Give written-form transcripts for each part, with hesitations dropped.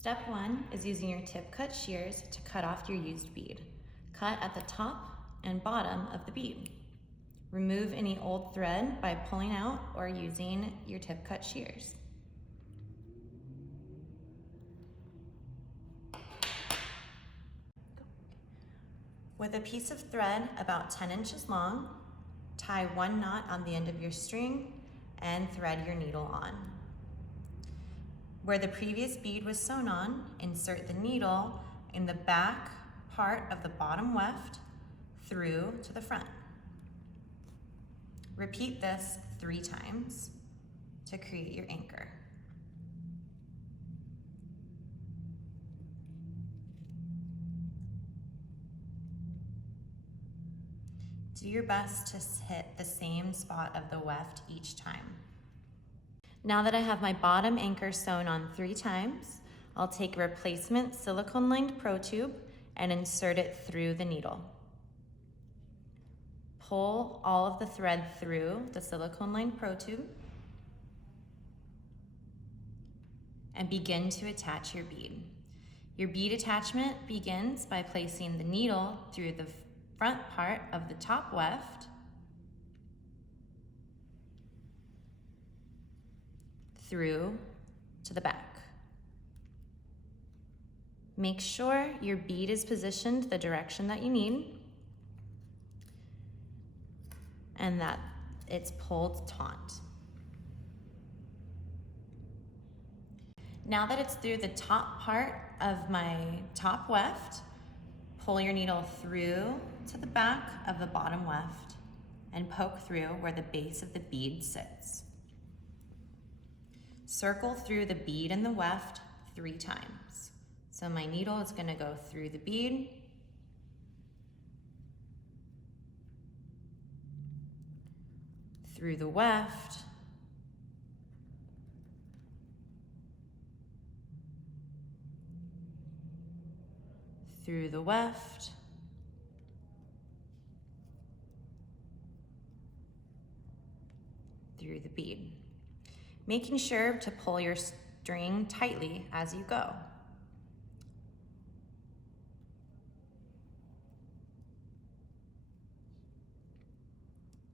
Step 1 is using your tip cut shears to cut off your used bead. Cut at the top and bottom of the bead. Remove any old thread by pulling out or using your tip cut shears. With a piece of thread about 10 inches long, tie one knot on the end of your string and thread your needle on. Where the previous bead was sewn on, insert the needle in the back part of the bottom weft through to the front. Repeat this 3 times to create your anchor. Do your best to hit the same spot of the weft each time. Now that I have my bottom anchor sewn on 3 times, I'll take a replacement silicone-lined pro tube and insert it through the needle. Pull all of the thread through the silicone-lined pro tube and begin to attach your bead. Your bead attachment begins by placing the needle through the front part of the top weft, through to the back. Make sure your bead is positioned the direction that you need and that it's pulled taut. Now that it's through the top part of my top weft, pull your needle through to the back of the bottom weft and poke through where the base of the bead sits. Circle through the bead and the weft 3 times. So my needle is going to go through the bead, through the weft, through the weft, through the bead, making sure to pull your string tightly as you go.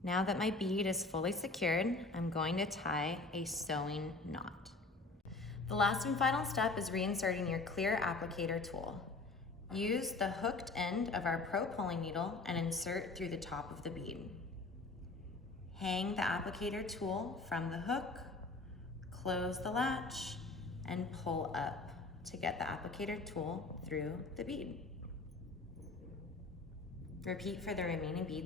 Now that my bead is fully secured, I'm going to tie a sewing knot. The last and final step is reinserting your clear applicator tool. Use the hooked end of our pro pulling needle and insert through the top of the bead. Hang the applicator tool from the hook, close the latch, and pull up to get the applicator tool through the bead. Repeat for the remaining beads.